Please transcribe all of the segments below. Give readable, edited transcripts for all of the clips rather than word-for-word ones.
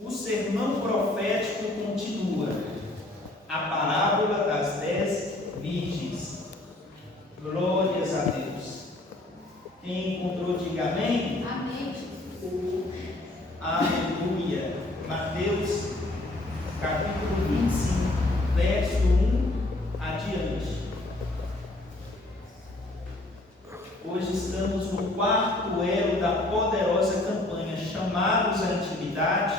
O sermão profético continua. A parábola das 10 virgens. Glórias a Deus. Quem encontrou, diga amém. Amém. Aleluia. Mateus, capítulo 25, verso 1 adiante. Hoje estamos no quarto elo da poderosa campanha Chamados à Intimidade,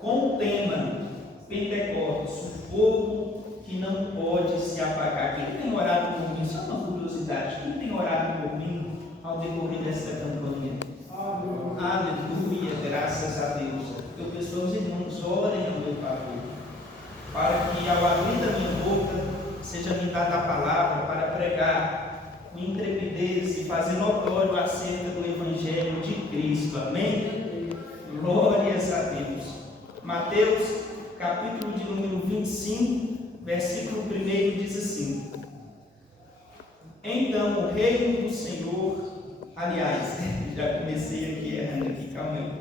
com o tema Pentecostes, o fogo que não pode se apagar. Quem tem orado por mim? Só uma curiosidade. Quem tem orado por mim ao decorrer desta campanha? Aleluia, graças a Deus. Eu peço aos irmãos, orem ao meu favor, para que ao abrir da minha boca seja me dada a palavra para pregar com intrepidez e fazer notório acerca do Evangelho de Cristo. Amém? Glórias a Deus. Mateus, capítulo de número 25, versículo 1 diz assim: Então o reino do Senhor, aliás, já comecei aqui errando aqui, calma aí.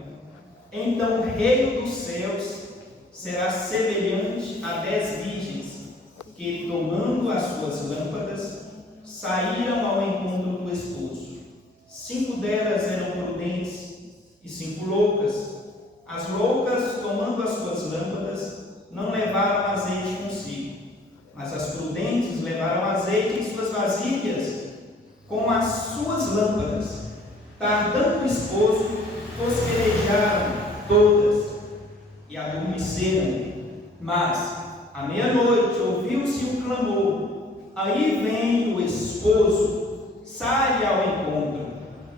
Então o reino dos céus será semelhante a 10 virgens que, tomando as suas lâmpadas, saíram ao encontro do esposo. 5 delas eram prudentes e 5 loucas. As loucas, tomando as suas lâmpadas, não levaram azeite consigo, mas as prudentes levaram azeite em suas vasilhas com as suas lâmpadas. Tardando o esposo, fosquerejaram todas e adormeceram. Mas, à meia-noite, ouviu-se um clamor: aí vem o esposo, sai ao encontro.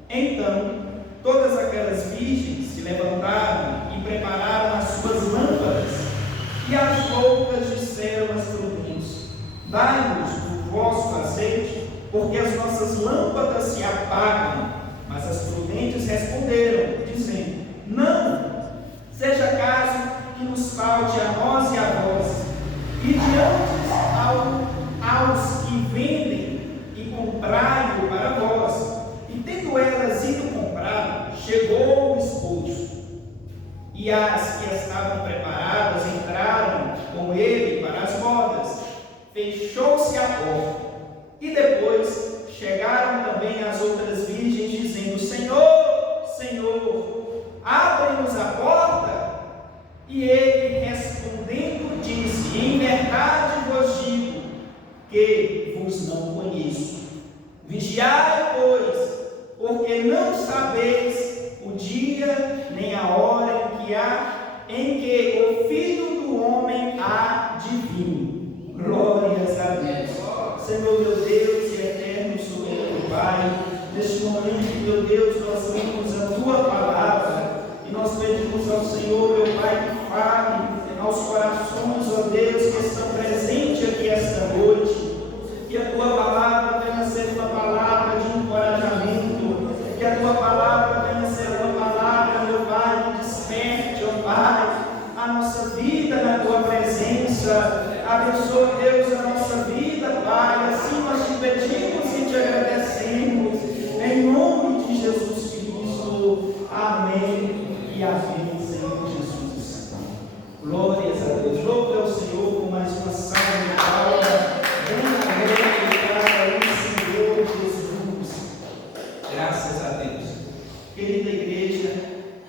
Então, todas aquelas virgens se levantaram e prepararam as suas lâmpadas. E as loucas disseram às prudentes: dai-nos do vosso azeite, porque as nossas lâmpadas se apagam. Mas as prudentes responderam, dizendo: não, seja caso que nos falte a nós e a vós. E diante aos que vendem e comprai-o para vós. E tendo elas ido comprar, chegou o esposo. E as que estavam preparadas entraram com ele para as bodas. Fechou-se a porta. E depois chegaram também as outras virgens, dizendo: Senhor, Senhor, abre-nos a porta. E ele, respondendo, disse: em verdade vos digo que vos não conheço. Vigiai, pois, porque não sabeis o dia nem a hora em que o Filho do Homem há de vir. Glórias a Deus. Senhor, meu Deus e eterno soberano Pai, neste momento, meu Deus, nós lemos a Tua palavra e nós pedimos ao Senhor, meu Pai, que fale aos corações, ó Deus, que estão presentes aqui esta noite, que a Tua palavra venha ser uma palavra de encorajamento, que a Tua palavra venha ser uma palavra, meu Pai, que desperte, ó Pai, a nossa vida na Tua presença. Abençoa, Deus, a nossa vida, Pai. Assim nós te pedimos e te agradecemos, em nome de Jesus Cristo. Amém e amém, Senhor Jesus. Glórias a Deus. Louve ao Senhor com mais uma salva de palmas. Glória ao Senhor Jesus. Graças a Deus. Querida igreja,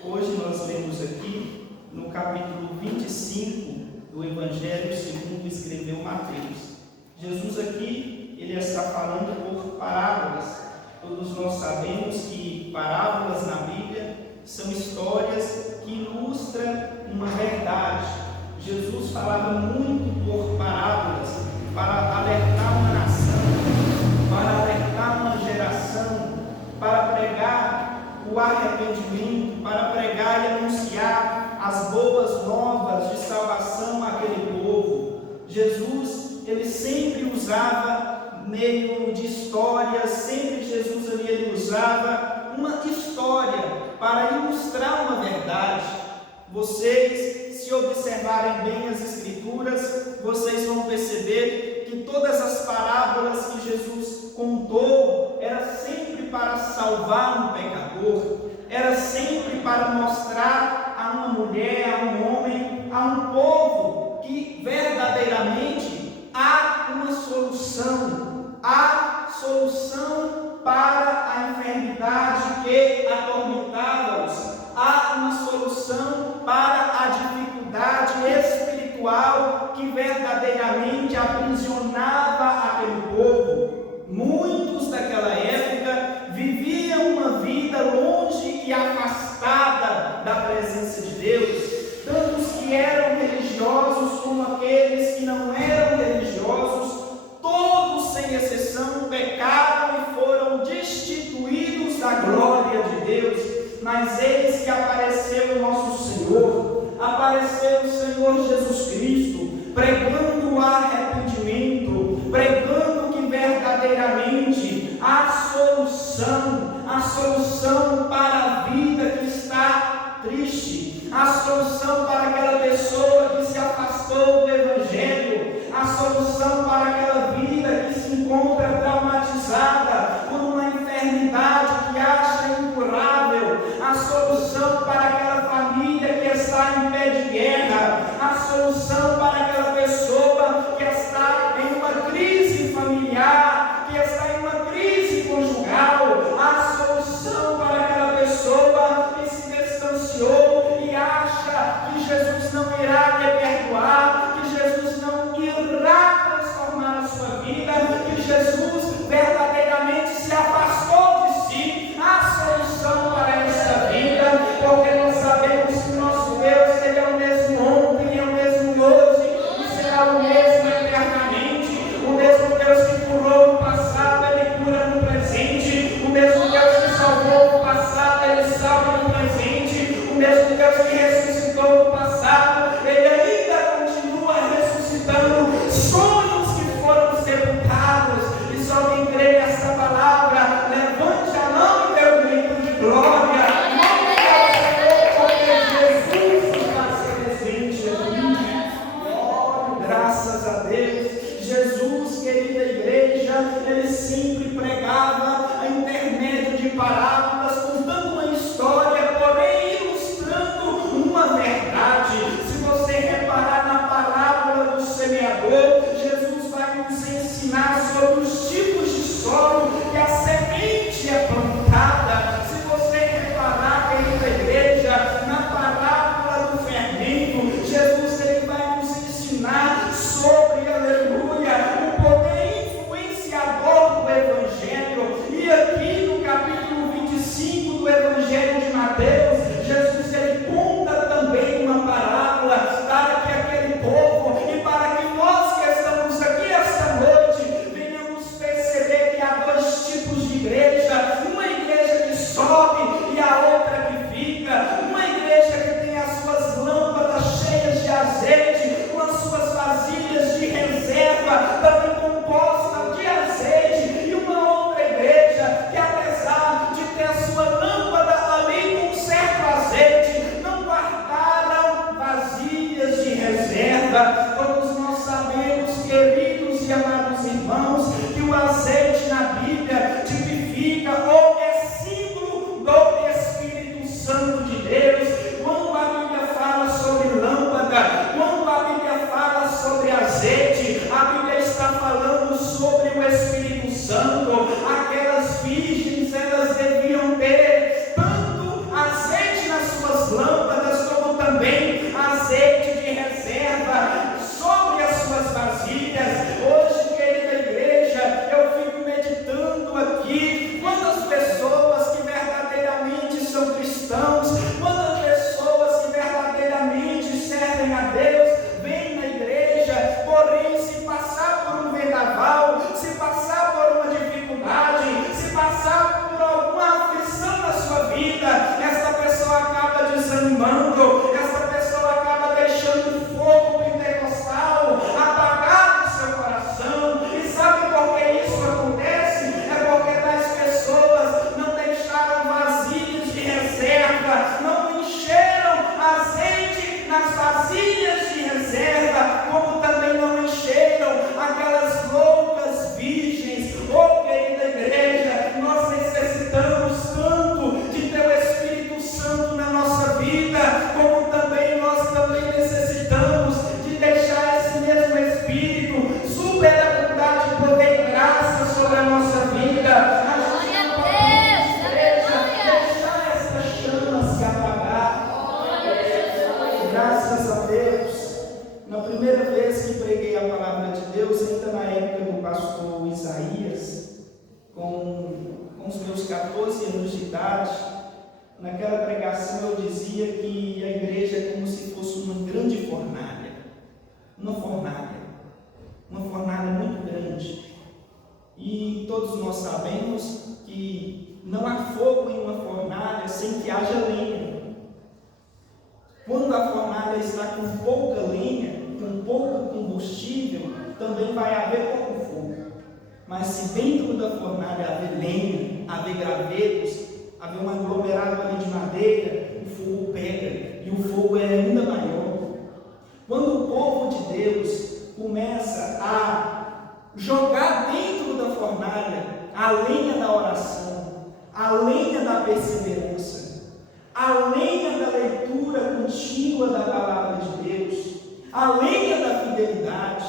hoje nós vemos aqui no capítulo 25 do Evangelho segundo escreveu Mateus. Jesus aqui, ele está falando por parábolas. Todos nós sabemos que parábolas na Bíblia são histórias que ilustram uma verdade. Jesus falava muito por parábolas para alertar uma nação, para alertar uma geração, para pregar o arrependimento, para pregar e anunciar as boas novas de salvação àquele povo. Jesus, ele sempre usava meio de história, sempre Jesus ali ele usava uma história para ilustrar uma verdade. Vocês, se observarem bem as Escrituras, vocês vão perceber que todas as parábolas que Jesus contou era sempre para salvar um pecador, era sempre para mostrar a uma mulher, a um homem a um povo que verdadeiramente há uma solução, há solução para a enfermidade que atormentava-os, há uma solução para a dificuldade espiritual que verdadeiramente aprisionava aquele povo. Muitos daquela época viviam uma vida longe e afastada da presença de Deus, tanto os que eram religiosos como aqueles que não eram religiosos, todos sem exceção pecaram e foram destituídos da glória de Deus. Mas eis que apareceu o nosso Senhor, apareceu o Senhor Jesus Cristo, pregando o arrependimento, pregando que verdadeiramente a solução para a vida que está triste, a solução para aquela pessoa que se afastou do Evangelho, a solução para aquela vida que se encontra traumatizada por uma enfermidade que acha incurável, a solução para aquela família que está em pé de guerra, a solução para aquela pessoa que está em uma crise familiar, que está em uma crise conjugal, a solução para aquela pessoa que se distanciou e acha que Na primeira vez que preguei a palavra de Deus, ainda na época do pastor Isaías, com os meus 14 anos de idade, naquela pregação eu dizia que a igreja é como se fosse uma grande fornalha. Uma fornalha muito grande. E todos nós sabemos que não há fogo em uma fornalha sem que haja lenha. Quando a fornalha está com pouca lenha, com pouco combustível, também vai haver pouco fogo. Mas se dentro da fornalha haver lenha, haver gravetos, haver um aglomerado ali de madeira, o fogo pega e o fogo é ainda maior. Quando o povo de Deus começa a jogar dentro da fornalha a lenha da oração, a lenha da perseverança, a lenha da leitura contínua da palavra de Deus, a lenha da fidelidade,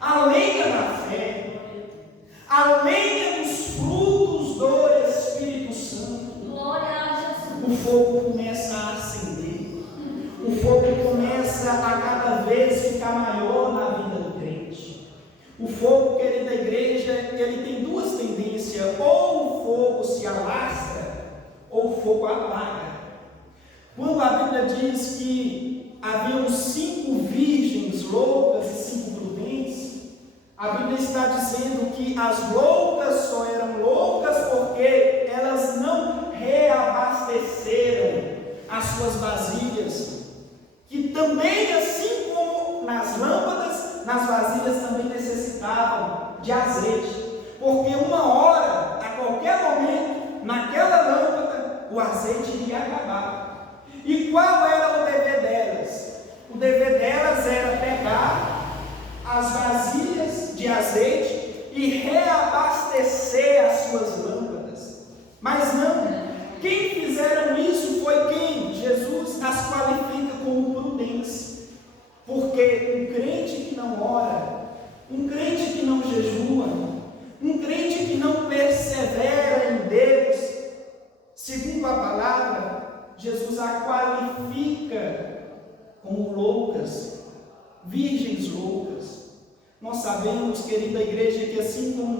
a lenha da fé, a lenha dos frutos do Espírito Santo, o fogo começa a acender, o fogo começa a cada vez ficar maior na vida do crente. O fogo, querida igreja, ele tem duas tendências: ou o fogo se alastra, ou o fogo apaga. Quando a Bíblia diz que haviam 5 virgens loucas e 5 prudentes, a Bíblia está dizendo que as loucas só eram loucas porque elas não reabasteceram as suas vasilhas, que também, assim como nas lâmpadas, nas vasilhas também necessitavam de azeite, porque uma hora, a qualquer momento, naquela lâmpada, o azeite iria acabar. E qual era o dever delas? O dever delas era pegar as vasilhas de azeite e reabastecer as suas lâmpadas. Mas não, quem fizeram isso foi quem? Jesus as qualifica como prudentes. Porque um crente que não ora, um crente que não jejua, um crente que não persevera em Deus, segundo a palavra, Jesus a qualifica como loucas, virgens loucas. Nós sabemos, querida igreja, que assim como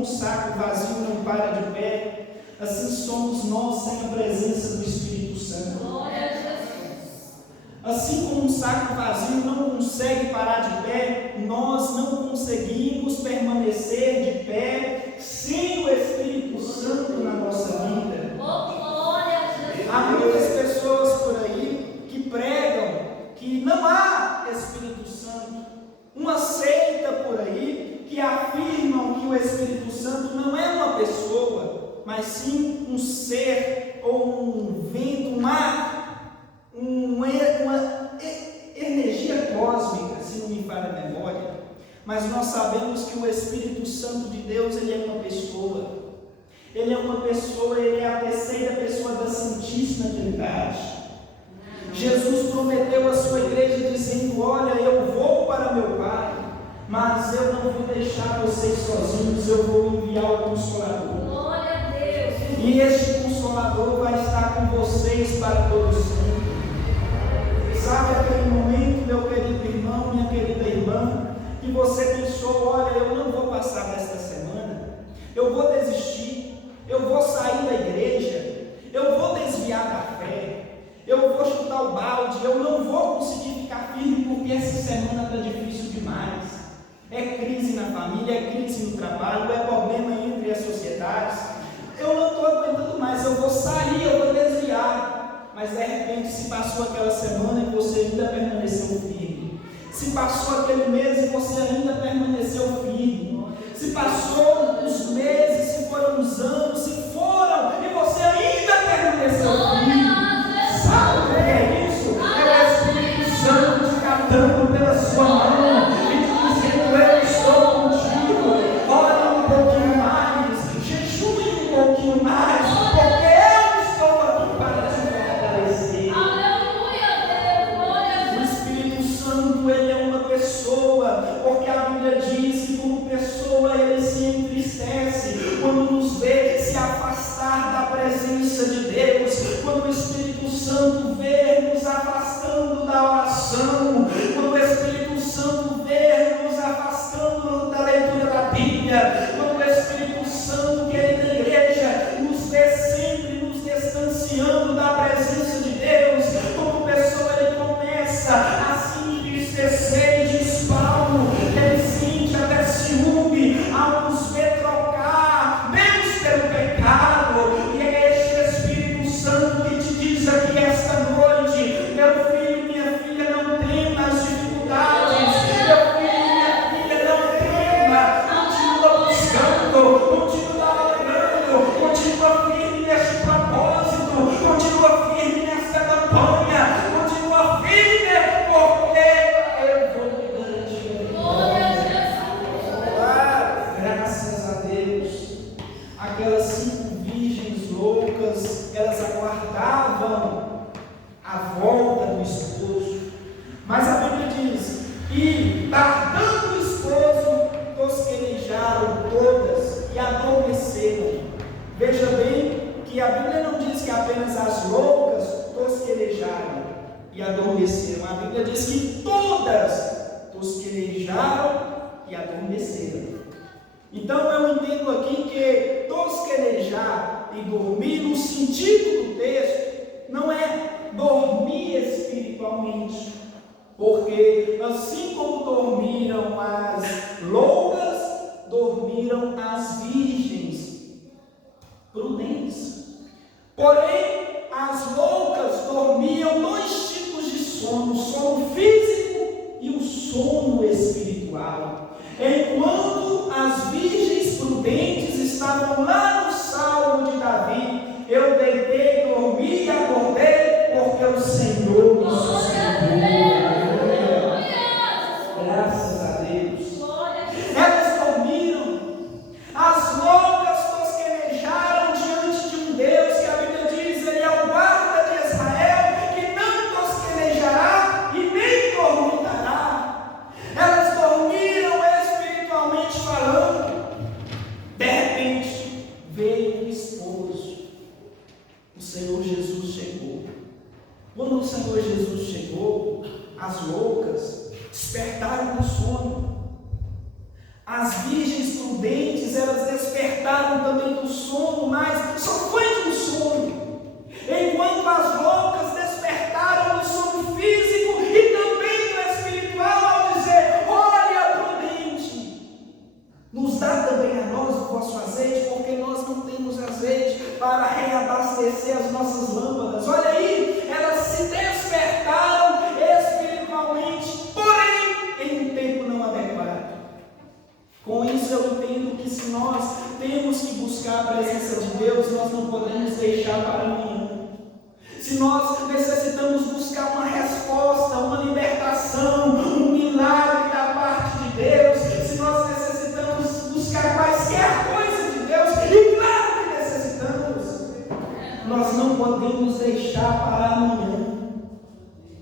um saco vazio não para de pé, assim somos nós sem a presença do Espírito Santo. Glória a Jesus. Assim como um saco vazio não consegue parar de pé, nós não conseguimos permanecer de pé sem o Espírito Santo na nossa vida. Glória a Jesus. Há muitas pessoas por aí que pregam que não há Espírito Santo. Uma seita por aí que afirmam que o Espírito Santo não é uma pessoa, mas sim um ser ou um vento, uma energia cósmica, se não me falha a memória. Mas nós sabemos que o Espírito Santo de Deus, ele é uma pessoa. Ele é uma pessoa, ele é a terceira pessoa da Santíssima Trindade. Jesus prometeu à sua igreja dizendo: olha, eu vou para meu Pai, mas eu não vou deixar vocês sozinhos, eu vou enviar o Consolador. Glória a Deus. E este Consolador vai estar com vocês para todo sempre. Sabe aquele momento, meu querido irmão, minha querida irmã, que você pensou: olha, eu não vou passar desta semana, eu vou desistir, eu vou sair da igreja, eu vou desviar da fé, eu vou chutar o balde, eu não vou conseguir ficar firme porque essa semana está difícil demais. É crise na família, é crise no trabalho, é problema entre as sociedades. Eu não estou aguentando mais, eu vou sair, eu vou desviar. Mas de repente se passou aquela semana e você ainda permaneceu firme. Se passou aquele mês e você ainda permaneceu firme. Se passou os meses, se foram os anos, se foram e você ainda permaneceu firme. Sabe o que é isso? É o Espírito Santo te catando pela sua mão e te dizendo: eu estou contigo. Ora um pouquinho mais, jejue um pouquinho mais, porque eu estou aqui para te fortalecer. Aleluia, Deus. Glória a O Deus. Espírito Santo, ele é uma pessoa, porque a Bíblia diz que como pessoa ele se entristece quando nos vê se afasta e adormeceram. A Bíblia diz que todas tosquenejaram e adormeceram. Então eu entendo aqui que tosquenejar e dormir, no sentido do texto, não é dormir espiritualmente, porque assim como dormiram as loucas, dormiram as virgens prudentes. Porém, as loucas dormiam dois tipos de sono: o sono físico e o sono espiritual. Enquanto as virgens prudentes estavam lá no Salmo de Davi: eu deitei, dormi e acordei, porque o Senhor me sustentou. Graças a Deus. Elas dormiram. As loucas tosquenejaram diante de um Deus que a Bíblia diz: ele é o guarda de Israel, que não tosquenejará e nem dormitará. Elas dormiram espiritualmente falando. De repente veio o esposo. O Senhor Jesus chegou. Quando o Senhor Jesus chegou, as loucas despertaram do sono. As virgens prudentes, elas despertaram também do sono, mas só foi do sono. Enquanto as loucas despertaram do sono físico e também do espiritual, ao dizer: olha, prudente, nos dá também a nós o vosso azeite, porque nós não temos azeite para reabastecer as nossas lâmpadas. Olha aí, elas se despertaram espiritualmente, porém em um tempo não adequado. Com isso eu entendo que se nós temos que buscar a presença de Deus, nós não podemos deixar para amanhã. Se nós necessitamos buscar uma resposta, uma libertação, um milagre da parte de Deus, se nós necessitamos buscar quaisquer coisas de Deus, e claro que necessitamos, nós não podemos deixar para amanhã.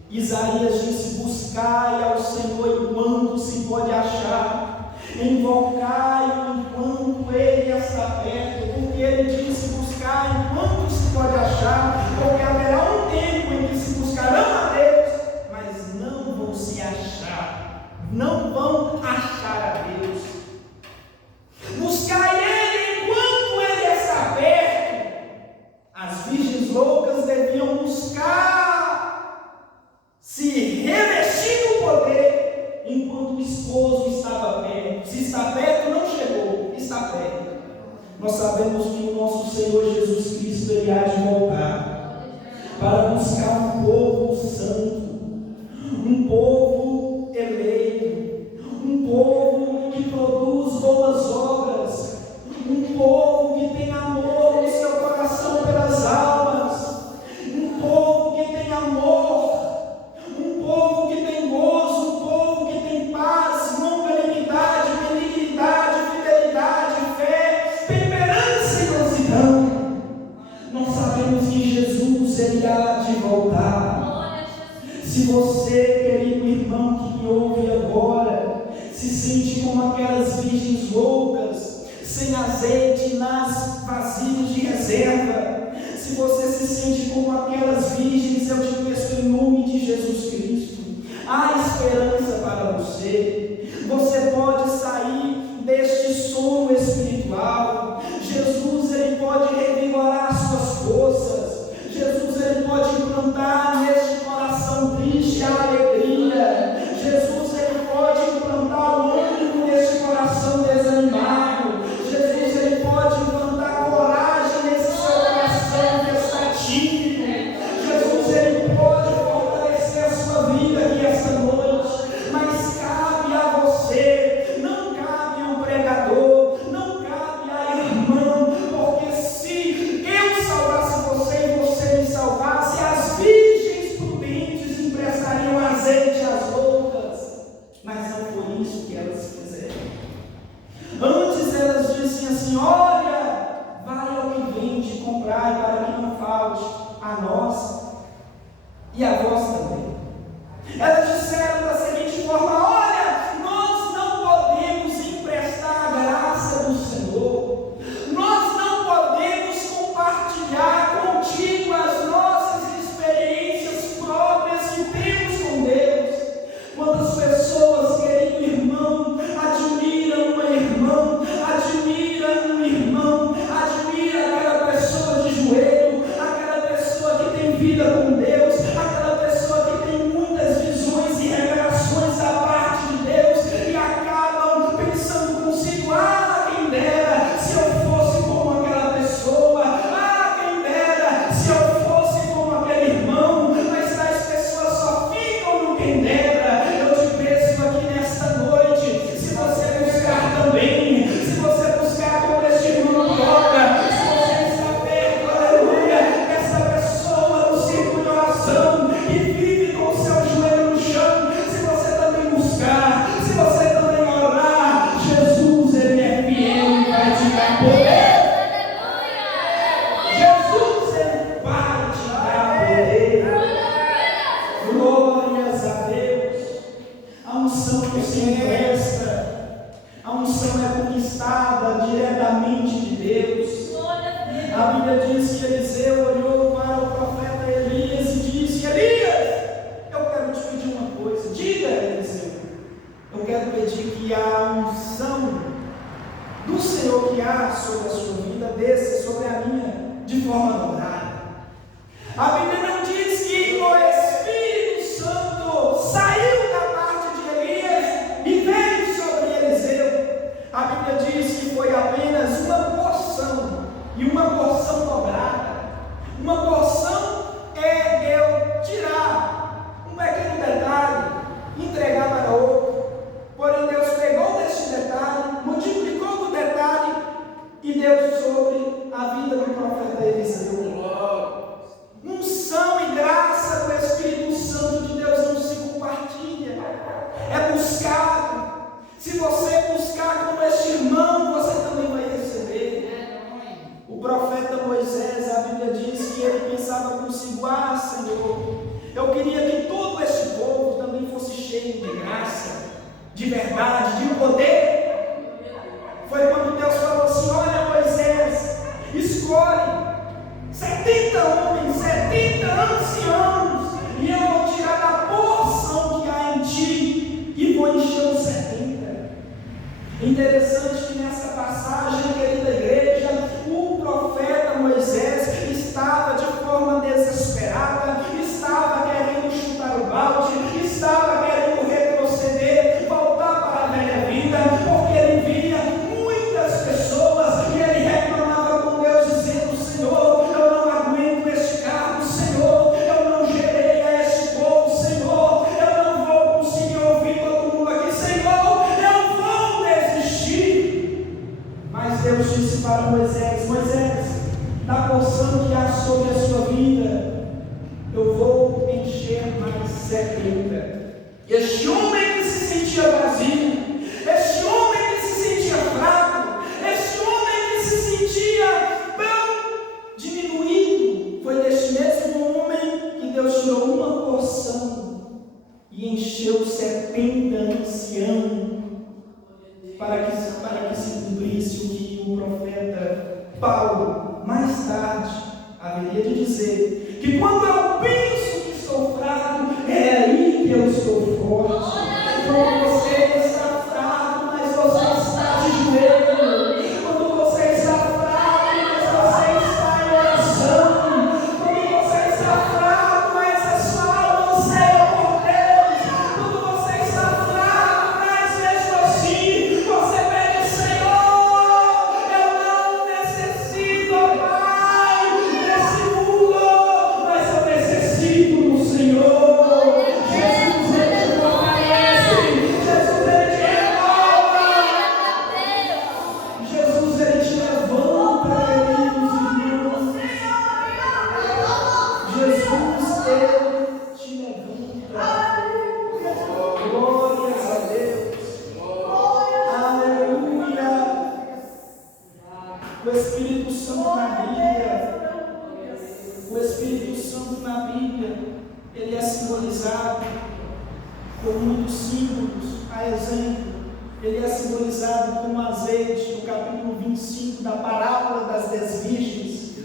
Isaías disse: buscai ao Senhor enquanto se pode achar, invocai-o enquanto ele está perto, porque ele disse: buscai enquanto se pode achar, porque haverá um tempo em que se buscarão a Deus, mas não vão se achar, não vão achar a Deus. Buscai ele enquanto ele está perto. As virgens loucas deviam buscar, se revestir do poder, enquanto o esposo estava perto. Se está perto, não chegou, está perto. Nós sabemos que o nosso Senhor Jesus Cristo, ele há de voltar para buscar um povo santo, um povo eleito, um povo que produz boas obras, um povo que tem amor no seu coração pelas almas, um povo que tem amor, um povo que tem gozo, um povo que tem paz, longanimidade, benignidade, fidelidade, fé, temperança e mansidão. Nós sabemos que Jesus, ele há de voltar. Se você, querido irmão que me ouve agora, se sente como aquelas virgens loucas, sem azeite nas vasilhas de reserva, se você se sente como aquelas virgens, eu te peço em nome de Jesus Cristo, há esperança para você. Você pode sair deste sono espiritual. Jesus, ele pode revigorar as suas forças. Jesus, ele pode implantar neste coração triste a alegria. Jesus, ele pode implantar o ânimo neste coração desanimado. Jesus, ele pode implantar coragem nesse seu coração que está tímido. Jesus, ele pode fortalecer a sua vida aqui esta noite. Mas cabe a você, não cabe ao pregador, não cabe a irmã, porque se eu salvasse você e você me salvasse, as virgens prudentes emprestariam as quem dera. Eu te peço aqui nesta noite, se você buscar também, se você buscar como este irmão toca, se você está perto, aleluia, essa pessoa no círculo de oração que vive com o seu joelho no chão, se você também buscar, se você também orar, Jesus, Ele é fiel e vai te dar poder. Jesus, Ele vai te dar poder. Glórias a Deus. A unção não se empresta, a unção é conquistada diretamente de Deus. A Bíblia diz que Eliseu olhou para o profeta Elias e disse: Elias, eu quero te pedir uma coisa. Diga, Eliseu. Eu quero pedir que a unção do Senhor que há sobre a sua vida desça sobre a minha de forma dobrada. A Bíblia não diz que o Espírito Santo saiu da parte de Elias e veio sobre Eliseu. A Bíblia diz que foi apenas uma porção, e uma porção dobrada. Uma porção é eu tirar um pequeno detalhe, entregar para outro. Porém, Deus pegou deste detalhe, multiplicou o detalhe e deu sobre a vida do profeta Eliseu. Unção e graça do Espírito Santo de Deus não se compartilha, é buscado. Se você buscar como este irmão, você também vai receber. O profeta Moisés, a Bíblia diz que ele pensava consigo: ah, Senhor, eu queria que todo este povo também fosse cheio de graça, de verdade, de poder. Foi quando Deus falou assim: olha, Moisés, escolhe 70 homens, 70 anciãos, e eu vou tirar da porção que há em ti e vou encher os 70. Interessante que nessa passagem, querida igreja, o profeta Moisés estava de forma desesperada, estava querendo chutar o balde, estava querendo retroceder, voltar para a velha vida, porque ele via muitas pessoas e ele reclamava com Deus, dizendo: Senhor, eu não aguento este cargo, Senhor, eu não gerei a este povo, Senhor, eu não vou conseguir ouvir todo mundo aqui, Senhor, eu vou desistir. Mas Deus disse para Moisés: Moisés, na porção que há sobre a sua vida, eu vou encher mais 70. Este homem que se sentia vazio, este homem que se sentia fraco, este homem que se sentia tão diminuído, foi deste mesmo homem que Deus tirou uma porção e encheu 70 anciãos, para que se cumprisse o que o profeta Paulo mais tarde haveria de dizer: que quando eu penso que estou fraco, é aí que eu estou forte. Quando você está fraco, mas você está de joelho. Quando você está fraco, mas você está em oração. Quando você está fraco, mas a sua alma anseia por Deus. Quando você está fraco, mas mesmo assim você pede: Senhor, eu não necessito, Pai, desse mundo, mas eu necessito do Senhor. Jesus, Ele te fortalece. Jesus, Ele te renova. Jesus, Ele te levanta, queridos irmãos. Jesus, Ele te levanta. Glórias a Deus. Aleluia. O Espírito Santo na Bíblia, o Espírito Santo na Bíblia, ele é simbolizado por muitos símbolos. A exemplo, ele é simbolizado como azeite, no capítulo 25 da parábola das 10 virgens.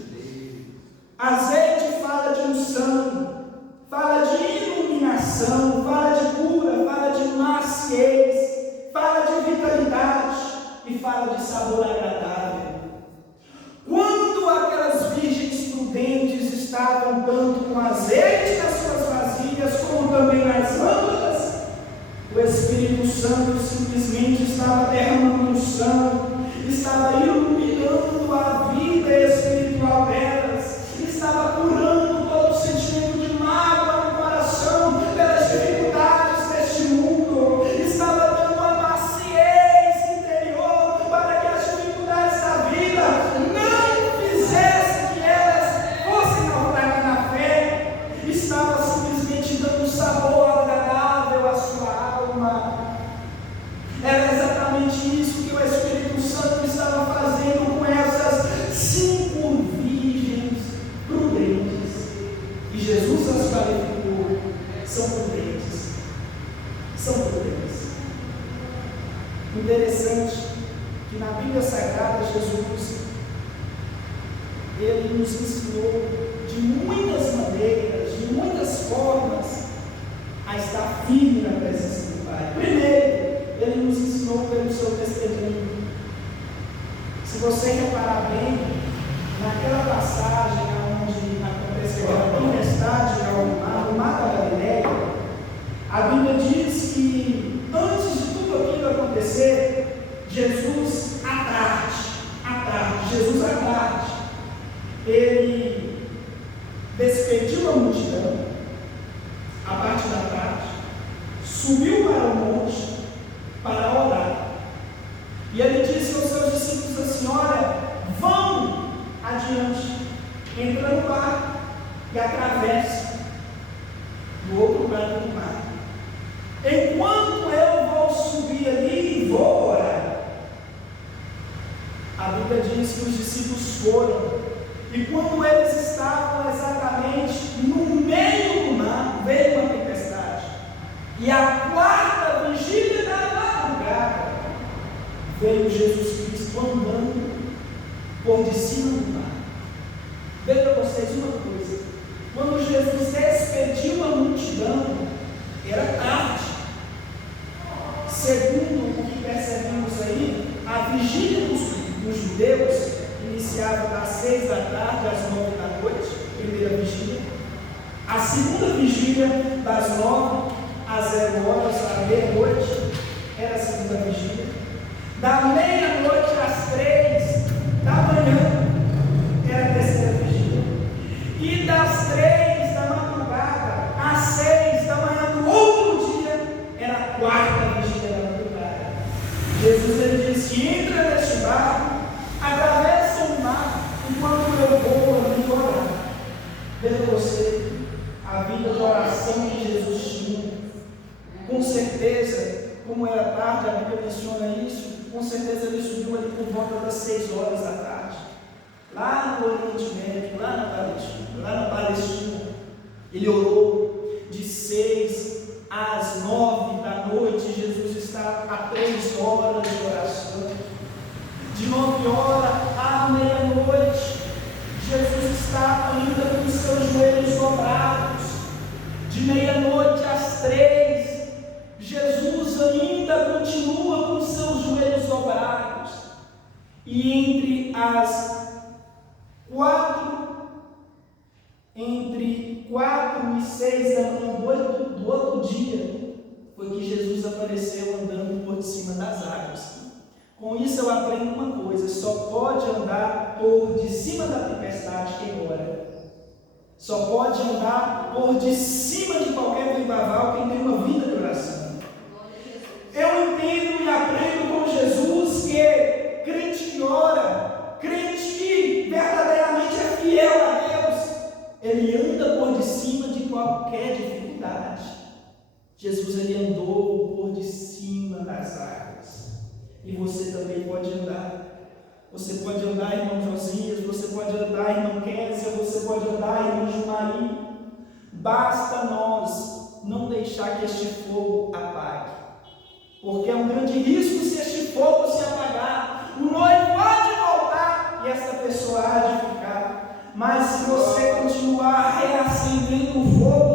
Azeite fala de unção, fala de iluminação, fala de cura, fala de maciez, fala de vitalidade e fala de sabor agradável. Quando aquelas virgens prudentes estavam tanto com azeite nas suas vasilhas, como também nas lâmpadas, o Espírito Santo simplesmente estava derramando unção, estava iluminando a vida espiritual delas, estava curando todo o sentimento de mágoa no coração, pelas dificuldades são poderes. Interessante que na Bíblia Sagrada Jesus, ele nos ensinou de muitas maneiras, de muitas formas, a estar firme na presença do Pai. Primeiro, ele nos ensinou pelo seu testemunho. Se você reparar bem, naquela passagem onde aconteceu a tempestade no mar da Galileia, a Bíblia diz que antes de tudo aquilo acontecer, Jesus à tarde, ele despediu a multidão, a parte da tarde, subiu para o monte para orar. E ele disse aos seus discípulos assim: olha, vão adiante, entra no barco e atravessa do outro lado do mar. Enquanto eu vou subir ali e vou orar. A Bíblia diz que os discípulos foram, e quando eles estavam exatamente no meio do mar, veio uma tempestade, e a quarta vigília da madrugada, veio Jesus Cristo andando por de cima do mar. Veja vocês uma coisa: quando Jesus despediu a multidão, era tarde. Segundo o que percebemos aí, a vigília dos judeus iniciava das 6 da tarde às 9 da noite, primeira vigília. A segunda vigília, das 9 às 0 horas, à meia-noite, era a segunda vigília. Da meia-noite às 3 da manhã, era a terceira vigília. E das 3 da madrugada às 6 da manhã do outro dia, era a quarta vigília da madrugada. Jesus, ele disse: entra neste barco, atravessa o mar, enquanto eu vou ali orar. Veja você, a vida de oração que Jesus tinha. Com certeza, como era tarde, a Bíblia menciona isso, com certeza ele subiu ali por volta das 6 horas da tarde, lá no Oriente Médio, lá na Palestina. Ele orou de 6 às 9 da noite. Jesus está a 3 horas de oração. De 9 horas à meia-noite, Jesus está ainda com os seus joelhos dobrados. De meia-noite às 3, Jesus ainda continua com os seus joelhos dobrados. E entre 4 e 6 da manhã do outro dia, foi que Jesus apareceu andando por cima das águas. Com isso eu aprendo uma coisa: só pode andar por de cima da tempestade quem ora. Só pode andar por de cima de qualquer vendaval quem tem uma vida de oração. Eu entendo e aprendo com Jesus que crente que ora, crente que verdadeiramente é fiel a Deus, ele anda por de cima de qualquer dificuldade. Jesus, ele andou por de cima das águas. E você também pode andar. Você pode andar, irmão Josias, você pode andar, irmã Kézia, você pode andar, irmão Jumaí. Basta nós não deixar que este fogo apague. Porque é um grande risco se este fogo se apagar. O noivo há de voltar e essa pessoa há de ficar. Mas se você continuar reacendendo o fogo